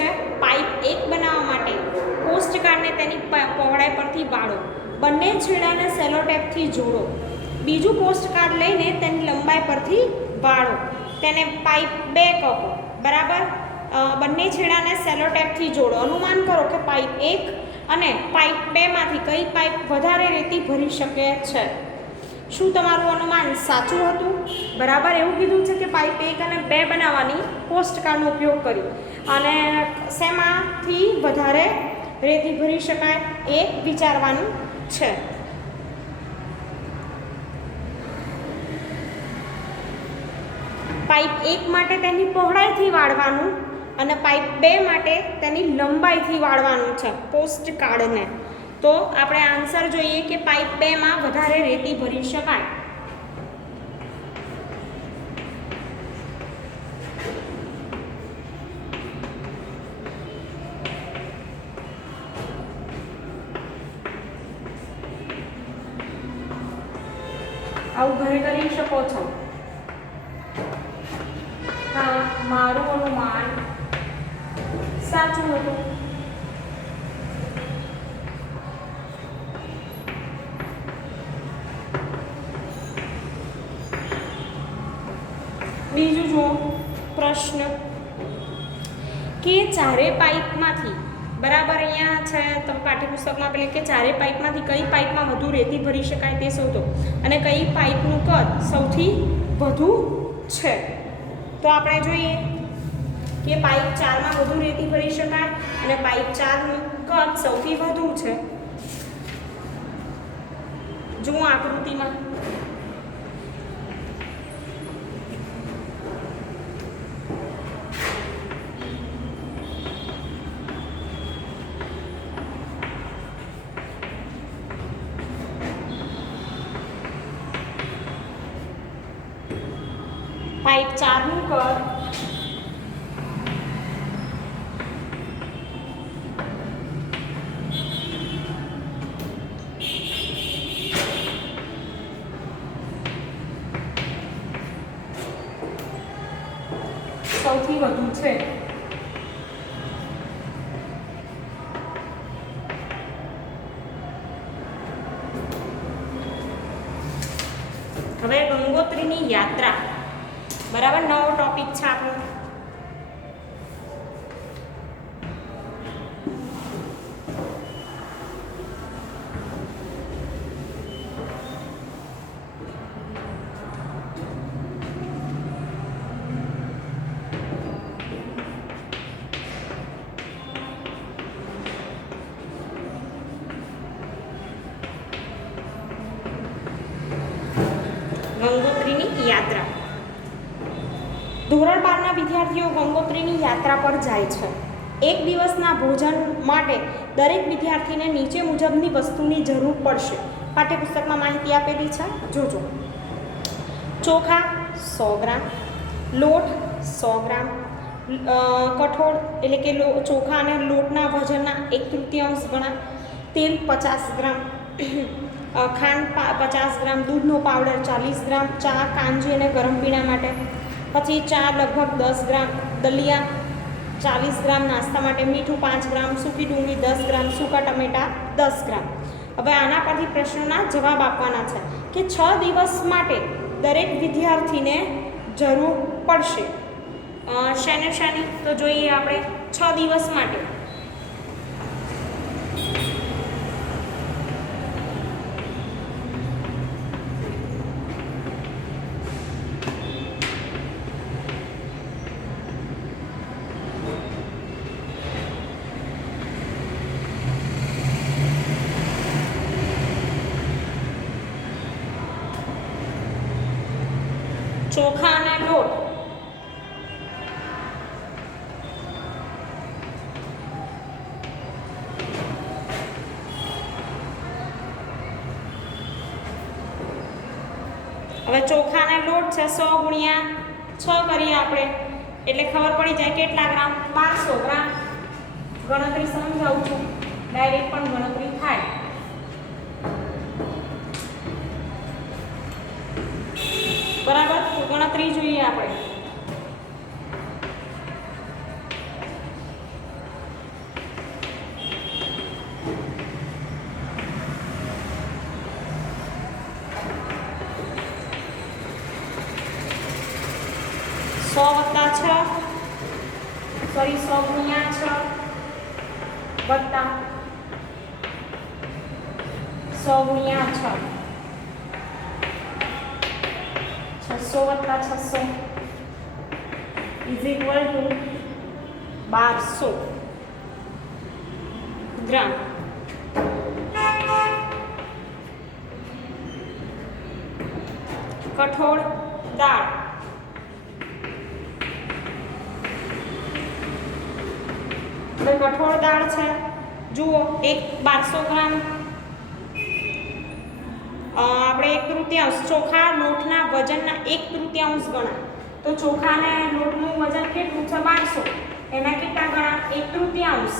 છે પાઇપ 1 બનાવવા માટે પોસ્ટ કાર્ડને તેની પહોળાઈ પરથી વાળો, બંને છેડાને સેલો ટેપથી જોડો, બીજું પોસ્ટ કાર્ડ લઈને તેની લંબાઈ પરથી વાળો, તેને પાઇપ 2 કહો. બરાબર. બંને છેડાને સેલો ટેપથી જોડો. અનુમાન કરો કે પાઇપ 1 અને પાઇપ 2 માંથી કઈ પાઇપ વધારે રેતી ભરી શકે છે. શું તમારું અનુમાન સાચું હતું? બરાબર. એવું કીધું છે કે પાઇપ 1 અને 2 બનાવવાની પોસ્ટ કાર્ડનો ઉપયોગ કરી અને શેમાંથી વધારે રેતી ભરી શકાય એ વિચારવાનું છે. પાઇપ 1 માટે તેની પહોળાઈથી વાળવાનું અને પાઇપ 2 માટે તેની લંબાઈથી વાળવાનું છે પોસ્ટ કાર્ડને. તો આપણે આન્સર જોઈએ કે પાઇપ 2 માં વધારે રેતી ભરી શકાય. આવું ઘરે કરી શકો છો. હા, મારું અનુમાન સાચું હતું. બીજું જુઓ પ્રશ્ન કે ચારે પાઇપમાંથી, બરાબર, અહીંયા છે તમે પાઠ્યપુસ્તકમાં પેલી કે ચારે પાઇપમાંથી કઈ પાઇપમાં વધુ રેતી ભરી શકાય તે શોધો અને કઈ પાઇપનું કદ સૌથી વધુ છે. તો આપણે જોઈએ કે પાઇપ 4 માં વધુ રેતી ભરી શકાય અને પાઇપ 4 નું કદ સૌથી વધુ છે. જુઓ આકૃતિમાં. પાઇપ 4 નું કદ સૌથી વધુ છે. હવે ગંગોત્રીની યાત્રા, બરાબર, નવો ટોપિક છે આપણો. ગંગોત્રીની યાત્રા. ધોરણ 12ના વિદ્યાર્થીઓ ગંગોત્રીની યાત્રા પર જાય છે. એક દિવસના ભોજન માટે દરેક વિદ્યાર્થીને નીચે મુજબની વસ્તુની જરૂર પડશે. પાઠ્યપુસ્તકમાં માહિતી આપેલી છે, જોજો. ચોખા 100 ગ્રામ, લોટ 100 ગ્રામ, કઠોળ એટલે કે ચોખા અને લોટના વજનના 1/3 ગણા, તેલ 50 ગ્રામ, ખાંડ 50 ગ્રામ, દૂધનો પાવડર 40 ગ્રામ, ચા કાંજી અને ગરમ પીણા માટે, પછી ચા લગભગ 10 ગ્રામ, દલિયા 40 ગ્રામ, નાસ્તા માટે મીઠું 5 ગ્રામ, સૂકી ડુંગળી 10 ગ્રામ, સૂકા ટમેટા 10 ગ્રામ. હવે આના પરથી પ્રશ્નોના જવાબ આપવાના છે કે 6 દિવસ માટે દરેક વિદ્યાર્થીને જરૂર પડશે શેની. તો જોઈએ આપણે 6 દિવસ માટે. ચોખા અને લોટ, હવે ચોખા અને લોટ છે 100 ગુણ્યા 6 કરીએ આપણે એટલે ખબર પડી જાય કેટલા ગ્રામ. 1200 ગ્રામ. ગણતરી સમજાવું છું, ડાયરેક્ટ પણ ગણતરી થાય. બરાબર. તો ગણતરી જોઈએ આપણે. 100 ગુણ્યા 6 વત્તા 100 ગુણ્યા 6, 600 વત્તા 600 ઇઝ ઇક્વલ ટુ 1200 ગ્રામ. કઠોળ દાળ કઠોળ દાળ છે, જુઓ 1200 ગ્રામ. આપણે 1/3 ચોખા લોટના વજનના 1/3 ગણા, તો ચોખાને લોટનું વજન કેટલું છે 1200, એના કેટલા ગણા 1/3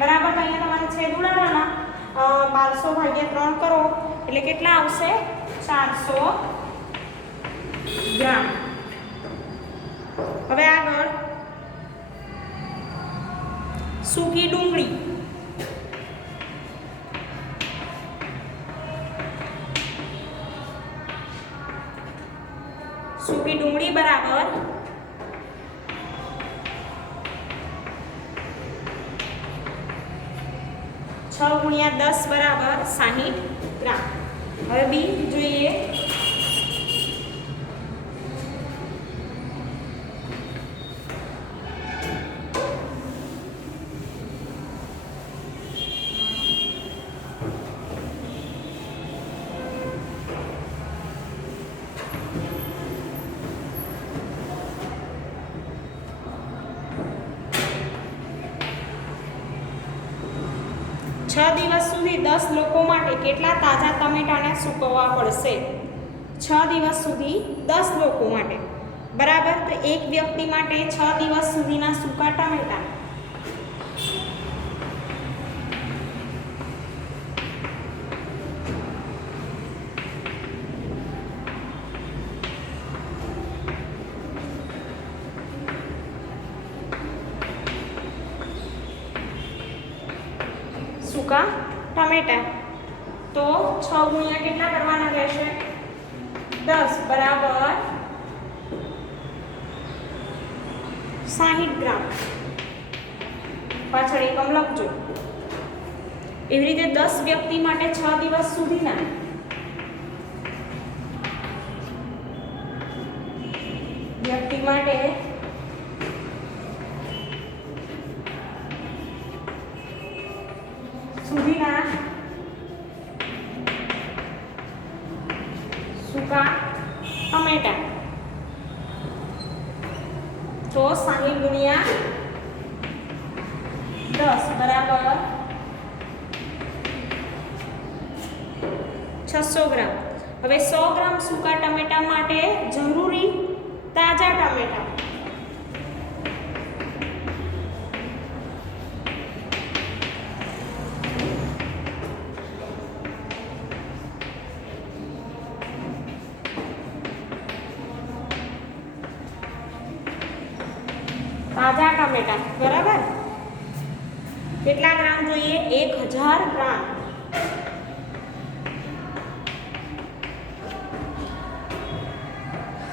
બરાબર. તો અહીંયા તમારે છેદ ઉડાડવાના, 1200 ભાગ્યા 3 કરો એટલે કેટલા આવશે 400 ગ્રામ. હવે આગળ સૂકી ડુંગળી, બરાબર 6 ગુણ્યા 10 બરાબર 60 ગ્રામ. હવે બી જોઈએ. દિવસ સુધી 10 લોકો માટે કેટલા તાજા ટમેટાને સૂકવવા પડશે? 6 દિવસ સુધી 10 લોકો માટે, બરાબર. તો એક વ્યક્તિ માટે 6 દિવસ સુધીના સૂકા ટમેટા સૂકા ટમેટા તો 6 ગુણ્યા કેટલા કરવાના રહેશે 10 બરાબર 60 ગ્રામ. પાછળ એકમ લખજો. એવી રીતે 10 વ્યક્તિ માટે 6 દિવસ સુધીના વ્યક્તિ માટે સુધીના સૂકા ટમેટા તો 60 ગુણ્યા 10 બરાબર 600 ગ્રામ. હવે 100 ગ્રામ સૂકા ટમેટા માટે જરૂરી તાજા ટમેટા બરાબર કેટલા ગ્રામ જોઈએ 1000 ગ્રામ.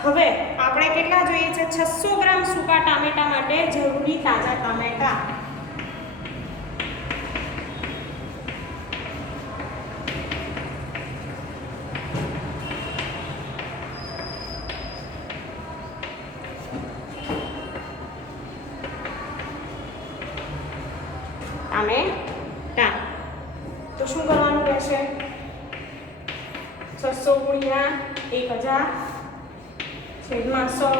હવે આપણે કેટલા જોઈએ છે 600 ગ્રામ સૂકા ટામેટા માટે જરૂરી તાજા ટામેટા ટામેટા તો શું કરવાનું રહેશે 600 ગુણ્યા 1000 છેદમાં 100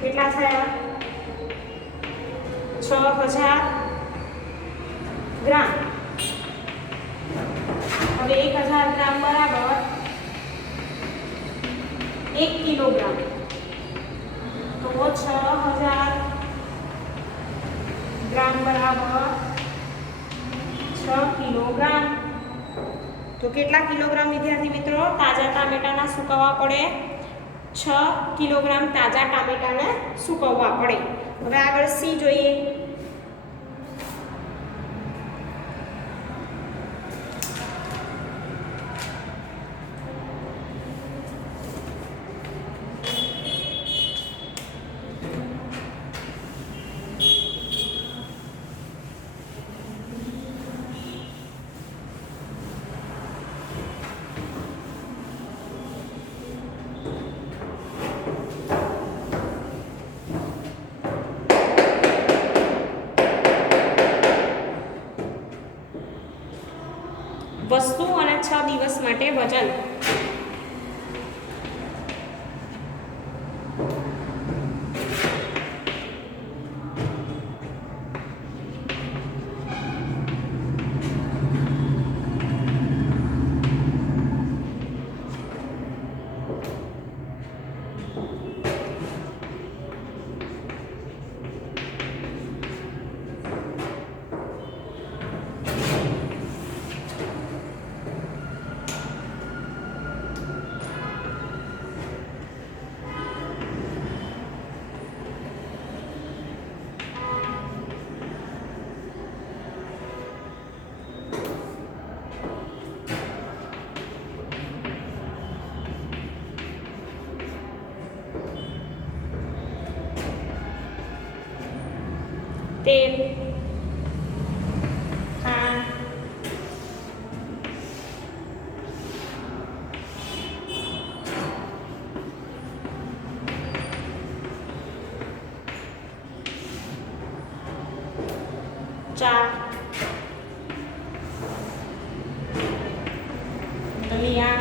કેટલા થયા 6000 ગ્રામ. હવે 1000 ગ્રામ બરાબર 1 કિલોગ્રામ તો 6000 ગ્રામ બરાબર 6 કિલોગ્રામ. તો કેટલા કિલોગ્રામ વિદ્યાર્થી મિત્રો તાજા ટામેટાના સુકવવા પડે 6 કિલોગ્રામ તાજા ટામેટાને સુકવવા પડે. હવે આગળ સી જોઈએ. વસ્તુ અને 6 દિવસ માટે વજન. તેલ, ખાંડ, ચા, દલિયા,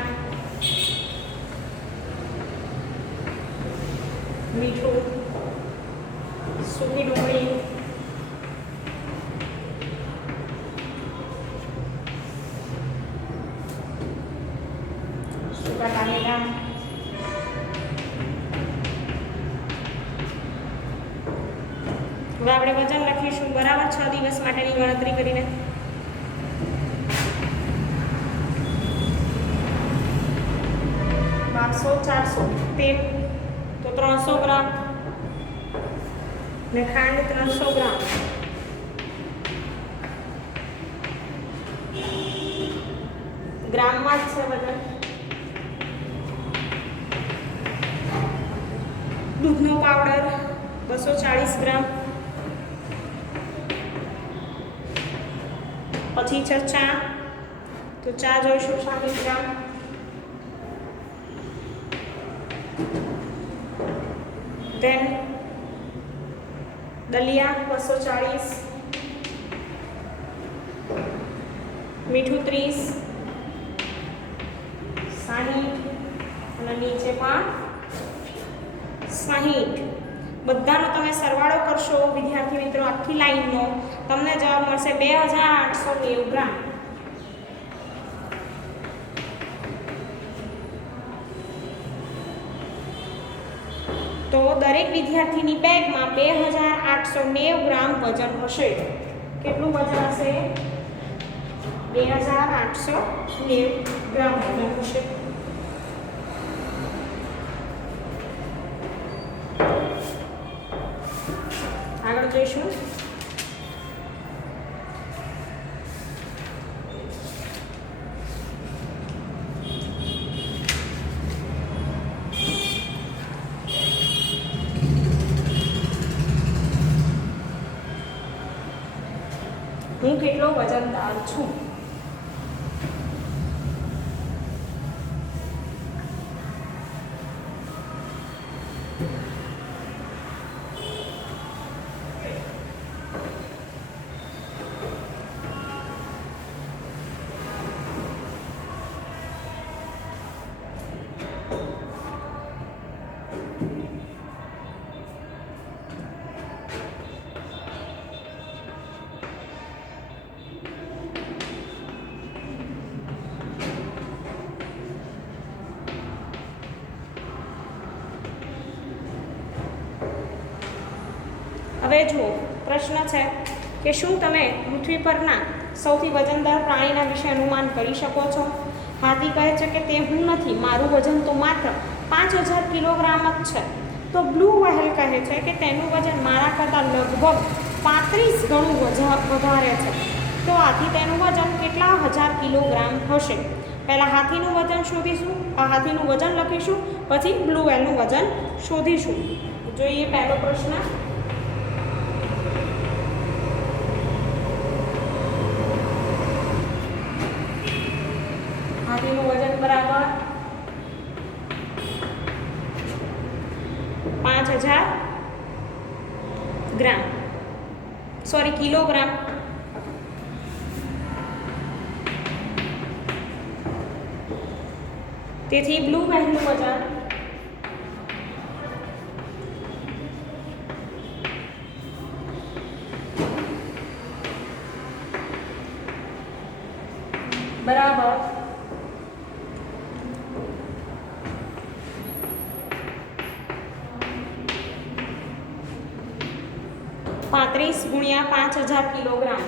મીઠું, સૂકી ડુંગળી, સૂકા ટામેટા, હવે આપણે વજન લખીશું બરાબર 6 દિવસ માટેની ગણતરી કરીને. બારસો 400 તેલ તો 300 ગ્રામ ને ખાંડ 300 ગ્રામ. ગ્રામમાં જ છે વજન. દૂધનો પાવડર 240 ગ્રામ. પછી છે ચા, તો ચા જોઈશું 60 ગ્રામ. દેન દલિયા 240, મીઠું 30, 60 અને નીચે પણ 60. બધાનો તમે સરવાળો કરશો વિદ્યાર્થી મિત્રો આખી લાઈનનો, તમને જવાબ મળશે 2890 ગ્રામ. તો દરેક વિદ્યાર્થીની બેગમાં 2890 ગ્રામ વજન હશે. કેટલું વજન હશે? 2890 ગ્રામ વજન હશે. આગળ જોઈશું. હું કેટલો વજનદાર છું? હવે જુઓ, પ્રશ્ન છે કે શું તમે પૃથ્વી પરના સૌથી વજનદાર પ્રાણીના વિશે અનુમાન કરી શકો છો? હાથી કહે છે કે તે હું નથી, મારું વજન તો માત્ર 5000 કિલોગ્રામ જ છે. તો બ્લુ વ્હેલ કહે છે કે તેનું વજન મારા કરતાં લગભગ 35 ગણું વધારે છે. તો આથી તેનું વજન કેટલા હજાર કિલોગ્રામ હશે? પહેલાં હાથીનું વજન શોધીશું, હાથીનું વજન લખીશું, પછી બ્લુ વ્હેલનું વજન શોધીશું. જોઈએ પહેલો પ્રશ્ન. હાથીનું વજન બરાબર 5000 ગ્રામ, સોરી કિલોગ્રામ. તેથી બ્લુ વહેલનું વજન બરાબર 35 ગુણ્યા 5000 કિલોગ્રામ.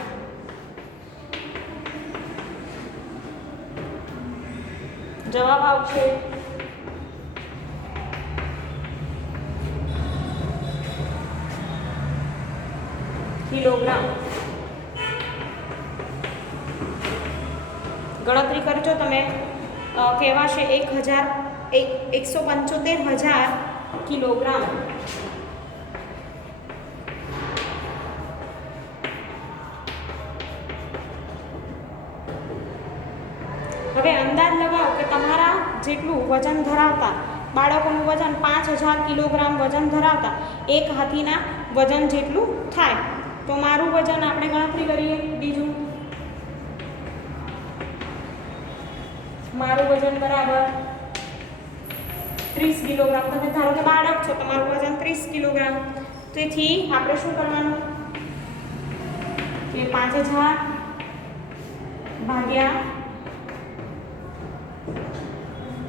જવાબ આવશે કિલોગ્રામ. ગણતરી કરજો તમે, કહેવાશે 175,000 કિલોગ્રામ. હવે અંદાજ લગાવો કે તમારા જેટલું વજન ધરાવતા બાળકોનું વજન 5000 કિલોગ્રામ વજન ધરાવતા એક હાથીના વજન જેટલું થાય. તો મારું વજન આપણે ગણતરી કરીએ. બીજું મારું વજન બરાબર 30 કિલોગ્રામ. તમે ધારો કે બાળક છો, તમારું વજન 30 કિલોગ્રામ. તેથી આપણે શું કરવાનું કે 5000 ભાગ્યા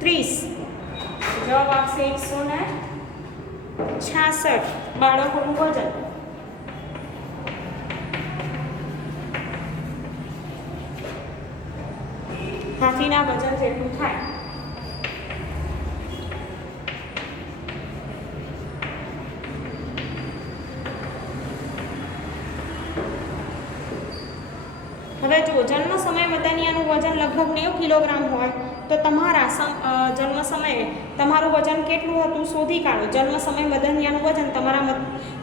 30, જવાબ આપશે 166 બાળકોનું વજન. હાથીના વજન જેટલું થાય. હવે જો જન્મ સમયે મદનિયાનું વજન લગભગ 90 કિલોગ્રામ હોય તો તમારા જન્મ સમયે તમારું વજન કેટલું હતું શોધી કાઢો. જન્મ સમયે મદનિયાનું વજન તમારા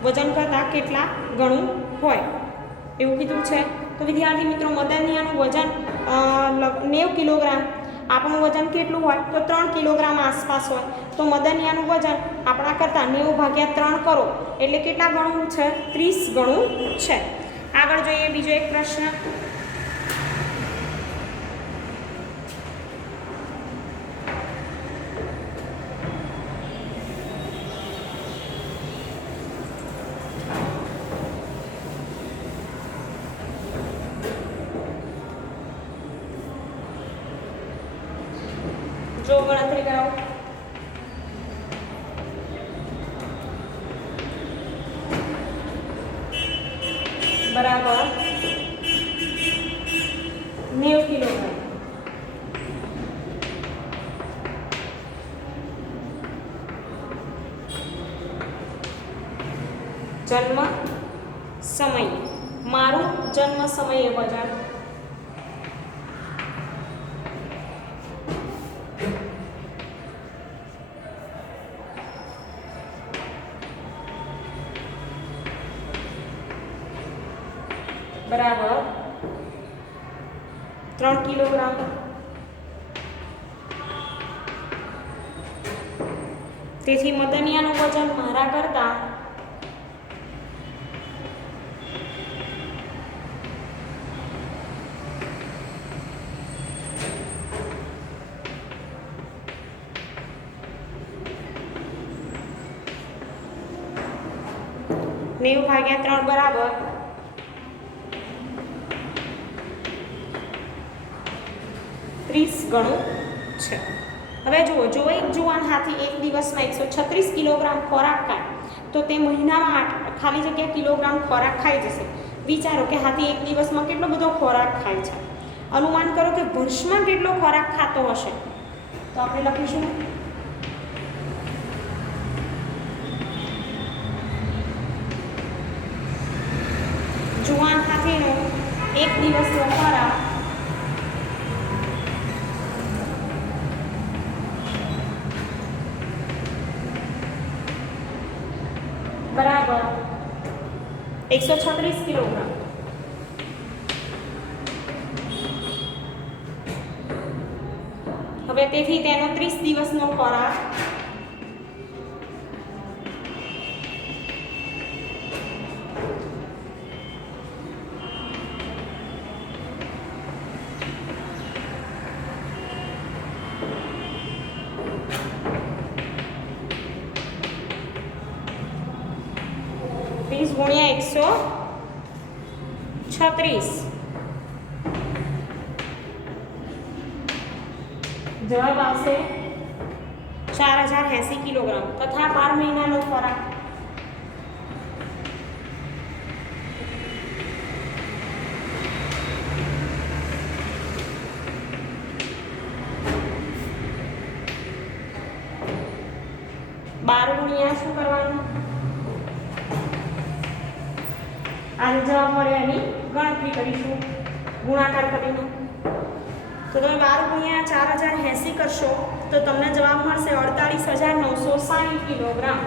વજન કરતાં કેટલા ગણું હોય એવું કીધું છે. તો વિદ્યાર્થી મિત્રો, મદનિયાનું વજન 90 કિલોગ્રામ, આપણું વજન કેટલું હોય તો 3 કિલોગ્રામ આસપાસ હોય. તો મદનિયાનું વજન આપણા કરતાં 90 ભાગ્યા 3 કરો એટલે કેટલા ગણું છે? 30 ગણું છે. આગળ જોઈએ બીજો એક પ્રશ્ન. જો ગણતરી કરાવો. બરાબર 90 કિલોગ્રામ. જન્મ સમય, મારું જન્મ સમયે વજન બરાબર 3 કિલોગ્રામ. તેથી મદનિયાનું વજન મારા કરતાં 90 ભાગ્યા 3 બરાબર 30 ગણું છે. હવે જુઓ, જો એક જુવાન હાથી એક દિવસમાં 136 કિલોગ્રામ ખોરાક ખાય તો તે મહિનામાં ખાલી જગ્યા કિલોગ્રામ ખોરાક ખાઈ જશે. વિચારો કે હાથી એક દિવસમાં કેટલો બધો ખોરાક ખાય છે. અનુમાન કરો કે વર્ષમાં કેટલો ખોરાક ખાતો હશે. તો આપણે લખીશું જુવાન હાથીનો એક દિવસનો ખોરાક બરાબર 136 કિલોગ્રામ. હવે તેથી તેનો 30 દિવસનો ખોરાક 136 જવાબ આવશે 4080 કિલોગ્રામ તથા 12 મહિનાનો ખોરાક બાર ગુણ્યા શું કરવાનું આનો જવાબ મળે એની ગણતરી કરીશું ગુણાકાર કરીને તો તમે 12 ગુણ્યા 4080 કરશો તો તમને જવાબ મળશે 48960 કિલોગ્રામ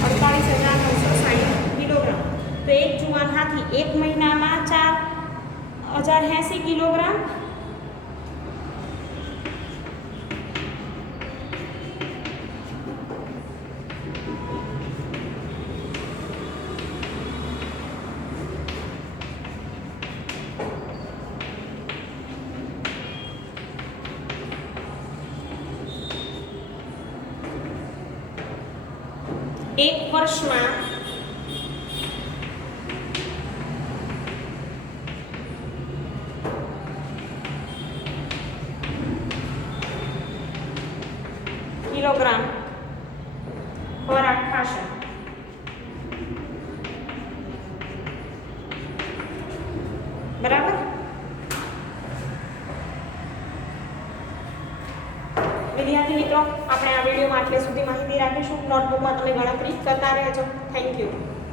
48960 કિલોગ્રામ તો એક જુવાન હાથી એક મહિનામાં 4080 કિલોગ્રામ એક વર્ષમાં કિલોગ્રામ ખોરાક ખાશે બરાબર વિદ્યાર્થી મિત્રો આપણે આ વિડીયોમાં આટલે સુધી માહિતી રાખીશું નોટબુકમાં તમે ગણતરી કરતા રહેજો થેન્ક યુ